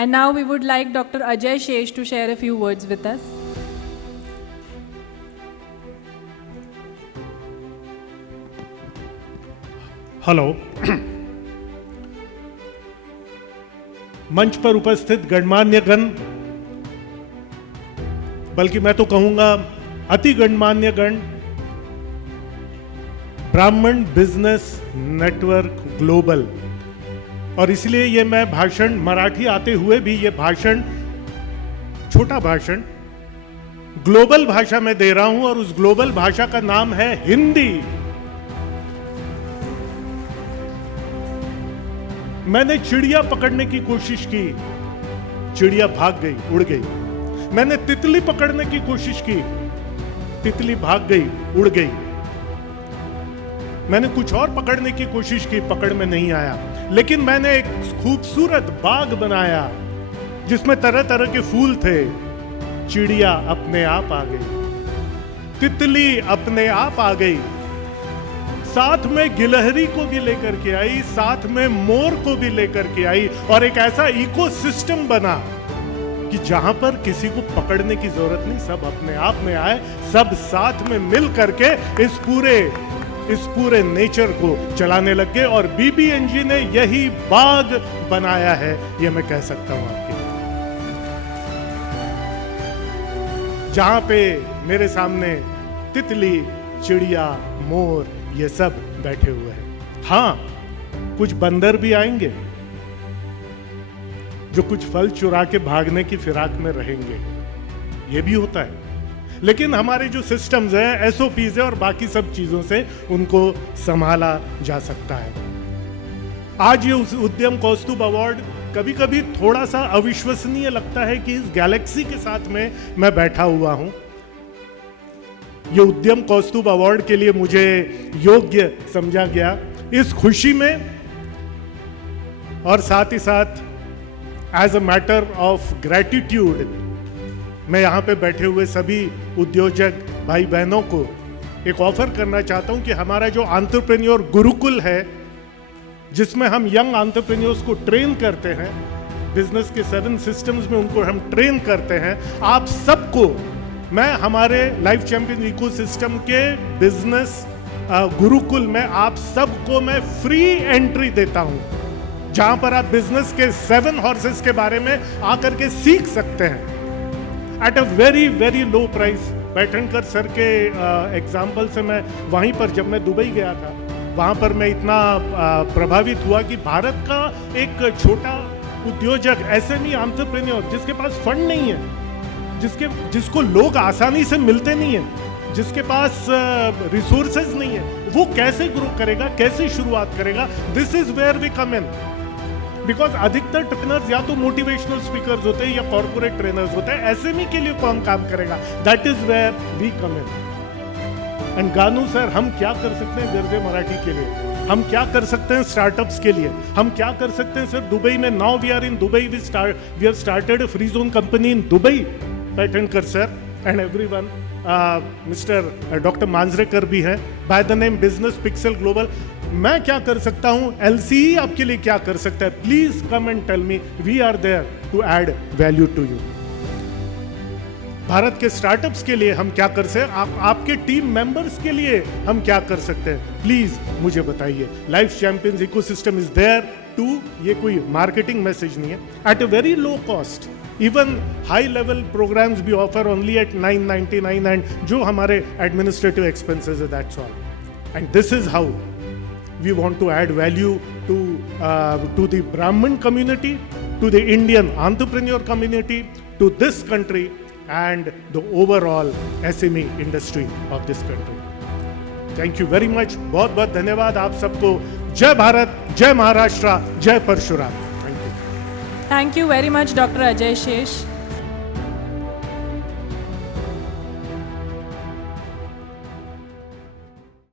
And now we would like Dr. Ajay Shesh to share a few words with us. Hello. मंच पर उपस्थित गणमान्यगण, बल्कि मैं तो कहूंगा अति गणमान्यगण, ब्राह्मण बिजनेस नेटवर्क ग्लोबल, और इसलिए ये मैं भाषण मराठी आते हुए भी ये भाषण, छोटा भाषण, ग्लोबल भाषा में दे रहा हूं, और उस ग्लोबल भाषा का नाम है हिंदी। मैंने चिड़िया पकड़ने की कोशिश की, चिड़िया भाग गई, उड़ गई। मैंने तितली पकड़ने की कोशिश की, तितली भाग गई, उड़ गई। मैंने कुछ और पकड़ने की कोशिश की, पकड़ में नहीं आया। लेकिन मैंने एक खूबसूरत बाग बनाया जिसमें तरह तरह के फूल थे। चिड़िया अपने आप आ गई, तितली अपने आप आ गई, साथ में गिलहरी को भी लेकर के आई, साथ में मोर को भी लेकर के आई, और एक ऐसा इकोसिस्टम बना कि जहां पर किसी को पकड़ने की जरूरत नहीं, सब अपने आप में आए, सब साथ में मिल करके इस पूरे नेचर को चलाने लग गए। और BBNG ने यही बाग बनाया है, ये मैं कह सकता हूं आपके, जहां पे मेरे सामने तितली, चिड़िया, मोर, ये सब बैठे हुए हैं। हां, कुछ बंदर भी आएंगे जो कुछ फल चुरा के भागने की फिराक में रहेंगे, ये भी होता है। लेकिन हमारे जो सिस्टम्स हैं, SOPs है और बाकी सब चीजों से उनको संभाला जा सकता है। आज ये उस उद्यम कौस्तुभ अवार्ड कभी कभी थोड़ा सा अविश्वसनीय लगता है कि इस गैलेक्सी के साथ में मैं बैठा हुआ हूं। ये उद्यम कौस्तुभ अवार्ड के लिए मुझे योग्य समझा गया। इस खुशी में और साथ ही साथ as a matter of gratitude, मैं यहाँ पे बैठे हुए सभी उद्योजक भाई बहनों को एक ऑफर करना चाहता हूँ कि हमारा जो एंटरप्रेन्योर गुरुकुल है, जिसमें हम यंग एंटरप्रेन्योर्स को ट्रेन करते हैं, बिजनेस के 7 सिस्टम्स में उनको हम ट्रेन करते हैं, आप सबको मैं हमारे लाइफ चैंपियन इकोसिस्टम के बिजनेस गुरुकुल में आप सबको मैं फ्री एंट्री देता हूं, जहां पर आप बिजनेस के 7 हॉर्सेस के बारे में आकर के सीख सकते हैं at a very very low price. Baithankar sir के एग्जाम्पल से मैं वहीं पर, जब मैं दुबई गया था, वहां पर मैं इतना प्रभावित हुआ कि भारत का एक छोटा उद्योजक, SME एंटरप्रेन्योर, जिसके पास फंड नहीं है, जिसको लोग आसानी से मिलते नहीं है, जिसके पास रिसोर्सेज नहीं है, वो कैसे ग्रो करेगा, कैसे शुरुआत करेगा। This is where we come in, because अधिकतर ट्रेनर्स या तो मोटिवेशनल स्पीकर्स होते हैं या कॉर्पोरेट ट्रेनर्स होते हैं। SME के लिए कौन काम करेगा? That is where we come in. And गानू सर, हम क्या कर सकते हैं गर्जे मराठी के लिए? हम क्या कर सकते हैं स्टार्टअप्स के लिए? हम क्या कर सकते हैं सर दुबई में? Now we are in Dubai, we have started a free zone company in Dubai. Baithankar sir and everyone, mister doctor Manjrekar भी हैं, by the name business pixel global. मैं क्या कर सकता हूं? LCE आपके लिए क्या कर सकता है? Please come and tell me, we are there to add value to you. Bharat के स्टार्टअप्स के लिए हम क्या कर सकते हैं? आपके टीम मेंबर्स के लिए हम क्या कर सकते हैं? प्लीज मुझे बताइए। Life champions ecosystem is there to, ये कोई मार्केटिंग मैसेज नहीं है, at a very low cost. Even high level programs भी ऑफर ओनली एट 999, एंड जो हमारे एडमिनिस्ट्रेटिव एक्सपेंसेस है, that's all. And this is how we want to add value to the Brahmin community, to the Indian entrepreneur community, to this country and the overall SME industry of this country. Thank you very much, बहुत बहुत धन्यवाद आप सबको। जय भारत, जय महाराष्ट्र, जय Parshuram. Thank you very much, Dr. Ajay Shesh.